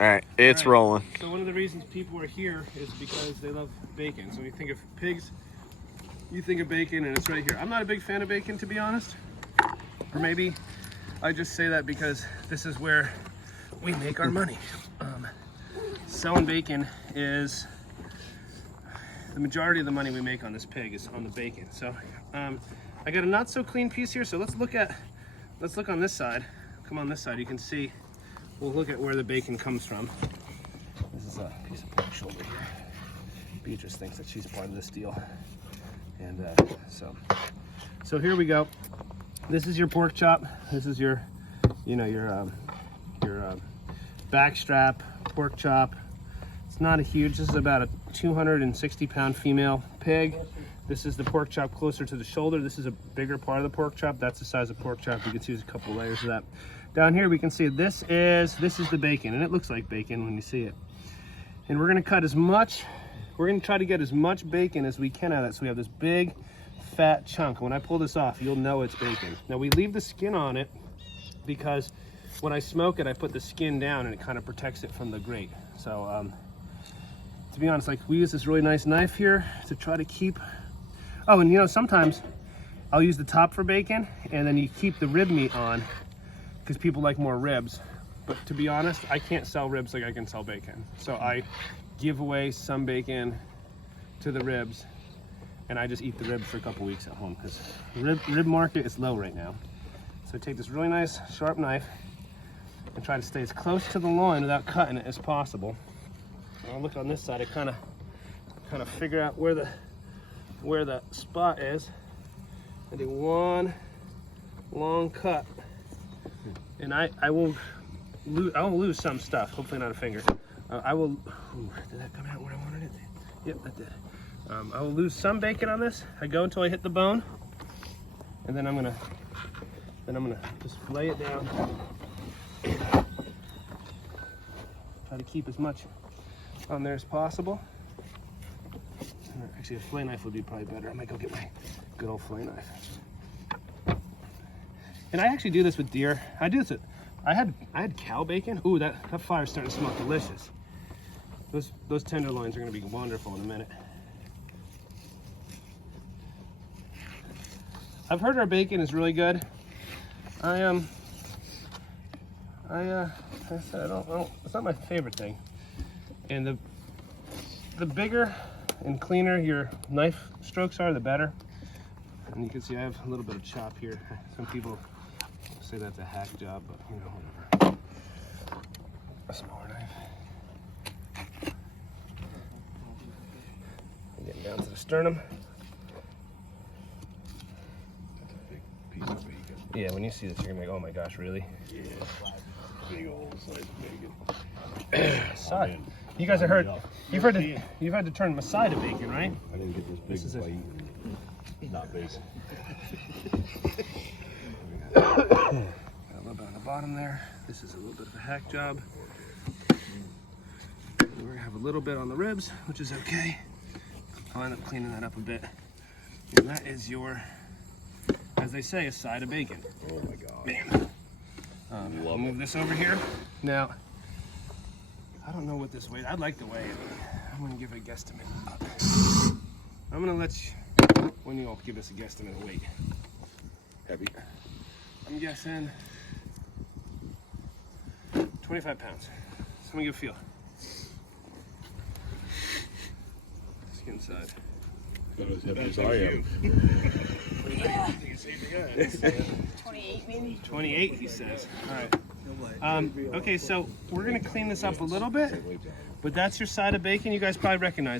All right, it's rolling. So one of the reasons people are here is because they love bacon. So when you think of pigs, you think of bacon, and it's right here. I'm not a big fan of bacon, to be honest. Or maybe I just say that because this is where we make our money. Selling bacon is the majority of the money we make on this pig is on the bacon. So I got a not so clean piece here. So let's look on this side. Come on this side, you can see. We'll look at where the bacon comes from. This is a piece of pork shoulder here. Beatrice thinks that she's part of this deal. And so here we go. This is your pork chop. This is your back strap pork chop. It's not a huge, this is about a 260 pound female pig. This is the pork chop closer to the shoulder. This is a bigger part of the pork chop. That's the size of pork chop. You can see there's a couple layers of that. Down here we can see this is the bacon, and it looks like bacon when you see it. And we're gonna try to get as much bacon as we can out of it, so we have this big fat chunk. When I pull this off, you'll know it's bacon. Now we leave the skin on it because when I smoke it, I put the skin down and it kind of protects it from the grate. So to be honest, like, we use this really nice knife here to try to keep, oh, and you know, sometimes I'll use the top for bacon and then you keep the rib meat on because people like more ribs. But to be honest, I can't sell ribs like I can sell bacon. So I give away some bacon to the ribs, and I just eat the ribs for a couple weeks at home because the rib market is low right now. So I take this really nice sharp knife and try to stay as close to the loin without cutting it as possible. And I'll look on this side. I kind of figure out where the spot is. I do one long cut, and I will lose some stuff. Hopefully not a finger. I will. Ooh, did that come out where I wanted it? Yep, that did. I will lose some bacon on this. I go until I hit the bone, and then I'm gonna just lay it down. Try to keep as much on there as possible. Actually, a fillet knife would be probably better. I might go get my good old fillet knife. And I actually do this with deer. I do this with, I had cow bacon. Ooh, that fire's starting to smell delicious. Those tenderloins are gonna be wonderful in a minute. I've heard our bacon is really good. I said I don't, it's not my favorite thing. And the bigger and cleaner your knife strokes are, the better. And you can see I have a little bit of chop here. Some people say that's a hack job, but you know, whatever. A smaller knife. I'm getting down to the sternum. That's a big piece of bacon. Yeah, when you see this, you're gonna be like, oh my gosh, really? Yeah, big old slice of bacon. Side. You guys have heard, you've had to turn Masai to bacon, right? I didn't get this big bite. Not bacon. Got a little bit on the bottom there. This is a little bit of a hack job. We're gonna have a little bit on the ribs, which is okay. I'll end up cleaning that up a bit. And that is your, as they say, a side of bacon. Oh my god. Man. I'll move this over here. Now, I don't know what this weighs. I'd like to weigh it. I'm gonna give it a guesstimate. I'm gonna let you, when you all give us a guesstimate of weight. Heavy. I'm guessing 25 pounds. So let me give a feel. Skin side. Not as heavy as I am. Yeah. Yeah. 28 maybe? 28, he says. All right. Okay, so we're gonna clean this up a little bit, but that's your side of bacon. You guys probably recognize.